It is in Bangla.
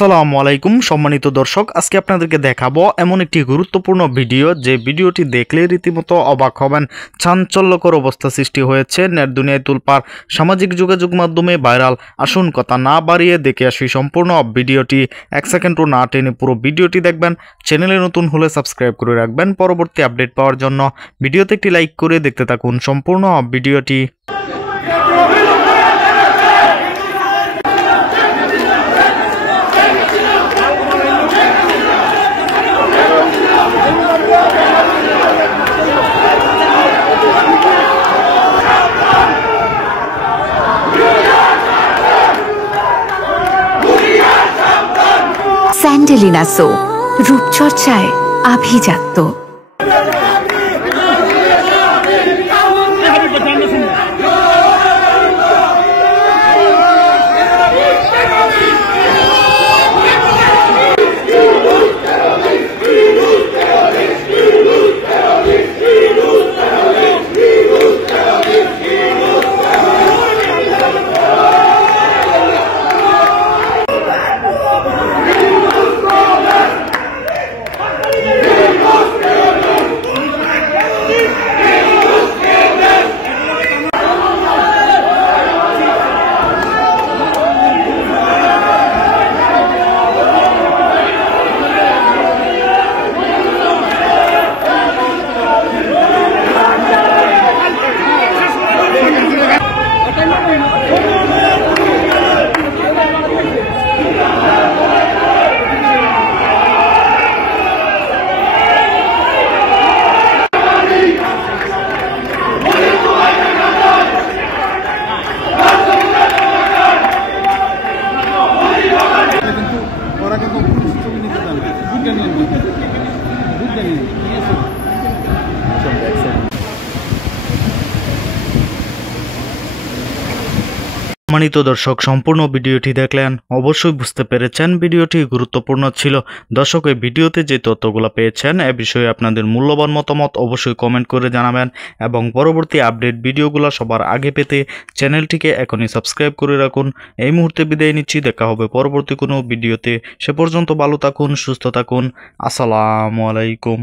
আসসালামু আলাইকুম সম্মানিত দর্শক, আজকে আপনাদেরকে দেখাবো এমন একটি গুরুত্বপূর্ণ ভিডিও যে ভিডিওটি দেখলে রীতিমতো অবাক হবেন। চাঞ্চল্যকর অবস্থা সৃষ্টি হয়েছে, নেট দুনিয়ায় তুলপাড়, সামাজিক যোগাযোগ মাধ্যমে ভাইরাল। আসুন কথা না বাড়িয়ে দেখে আসি সম্পূর্ণ ভিডিওটি। এক সেকেন্ডও না টেনে পুরো ভিডিওটি দেখবেন। চ্যানেলে নতুন হলে সাবস্ক্রাইব করে রাখবেন পরবর্তী আপডেট পাওয়ার জন্য। ভিডিওতে একটি লাইক করে দেখতে থাকুন সম্পূর্ণ ভিডিওটি। স্যান্ডেলিনা সো, রূপচর্চায় আভিজাত্য। সম্মানিত দর্শক, সম্পূর্ণ ভিডিওটি দেখলেন, অবশ্যই বুঝতে পেরেছেন ভিডিওটি গুরুত্বপূর্ণ ছিল। দর্শক, এই ভিডিওতে যে তথ্যগুলো পেয়েছেন এ বিষয়ে আপনাদের মূল্যবান মতামত অবশ্যই কমেন্ট করে জানাবেন এবং পরবর্তী আপডেট ভিডিওগুলো সবার আগে পেতে চ্যানেলটিকে এখনই সাবস্ক্রাইব করে রাখুন। এই মুহূর্তে বিদায় নিচ্ছি, দেখা হবে পরবর্তী কোনো ভিডিওতে। সে পর্যন্ত ভালো থাকুন, সুস্থ থাকুন। আসসালামু আলাইকুম।